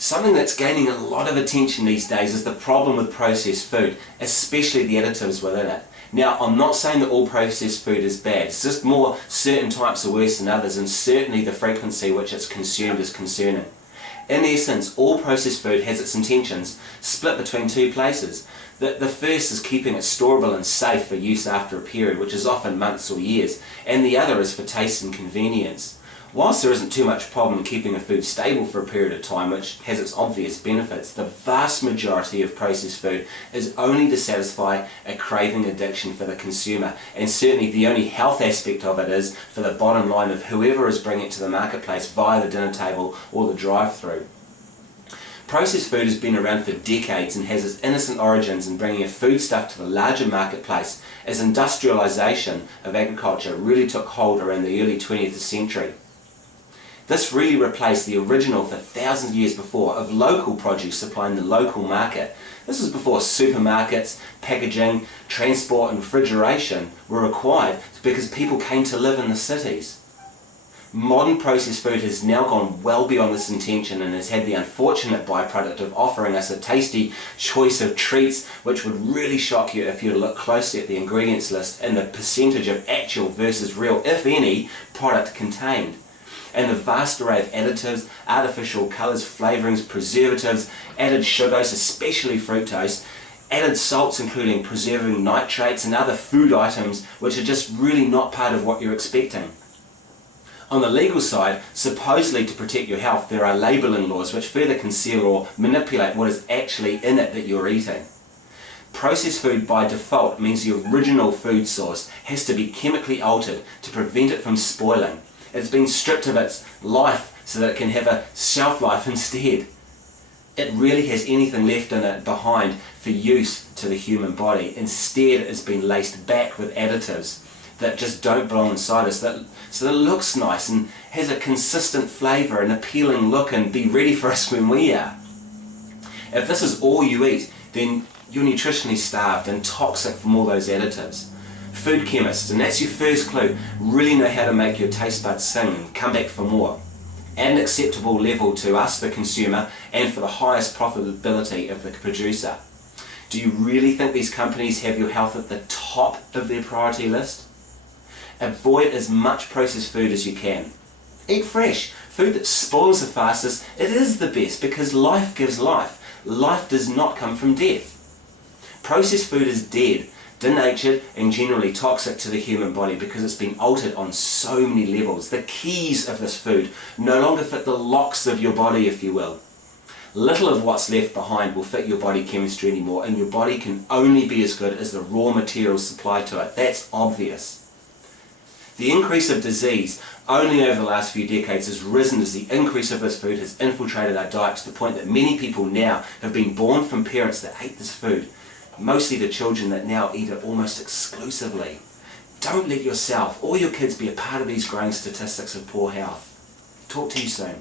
Something that's gaining a lot of attention these days is the problem with processed food, especially the additives within it. Now, I'm not saying that all processed food is bad, it's just more certain types are worse than others, and certainly the frequency which it's consumed is concerning. In essence, all processed food has its intentions split between two places. The first is keeping it storable and safe for use after a period, which is often months or years, and the other is for taste and convenience. Whilst there isn't too much problem in keeping a food stable for a period of time, which has its obvious benefits, the vast majority of processed food is only to satisfy a craving addiction for the consumer, and certainly the only health aspect of it is for the bottom line of whoever is bringing it to the marketplace via the dinner table or the drive-through. Processed food has been around for decades and has its innocent origins in bringing a foodstuff to the larger marketplace as industrialisation of agriculture really took hold around the early 20th century. This really replaced the original for thousands of years before of local produce supplying the local market. This was before supermarkets, packaging, transport and refrigeration were required because people came to live in the cities. Modern processed food has now gone well beyond this intention and has had the unfortunate byproduct of offering us a tasty choice of treats which would really shock you if you look closely at the ingredients list and the percentage of actual versus real, if any, product contained. And the vast array of additives, artificial colours, flavourings, preservatives, added sugars, especially fructose, added salts including preserving nitrates and other food items which are just really not part of what you're expecting. On the legal side, supposedly to protect your health, there are labelling laws which further conceal or manipulate what is actually in it that you're eating. Processed food by default means the original food source has to be chemically altered to prevent it from spoiling. It's been stripped of its life so that it can have a shelf life instead. It really has anything left in it behind for use to the human body. Instead, it's been laced back with additives that just don't belong inside us, so that it looks nice and has a consistent flavour and appealing look and be ready for us when we are. If this is all you eat, then you're nutritionally starved and toxic from all those additives. Food chemists, and that's your first clue, really know how to make your taste buds sing and come back for more. At an acceptable level to us, the consumer, and for the highest profitability of the producer. Do you really think these companies have your health at the top of their priority list? Avoid as much processed food as you can. Eat fresh. Food that spoils the fastest, it is the best because life gives life. Life does not come from death. Processed food is dead, denatured and generally toxic to the human body because it's been altered on so many levels. The keys of this food no longer fit the locks of your body, if you will. Little of what's left behind will fit your body chemistry anymore, and your body can only be as good as the raw materials supplied to it. That's obvious. The increase of disease only over the last few decades has risen as the increase of this food has infiltrated our diet to the point that many people now have been born from parents that ate this food. Mostly the children that now eat it almost exclusively. Don't let yourself or your kids be a part of these growing statistics of poor health. Talk to you soon.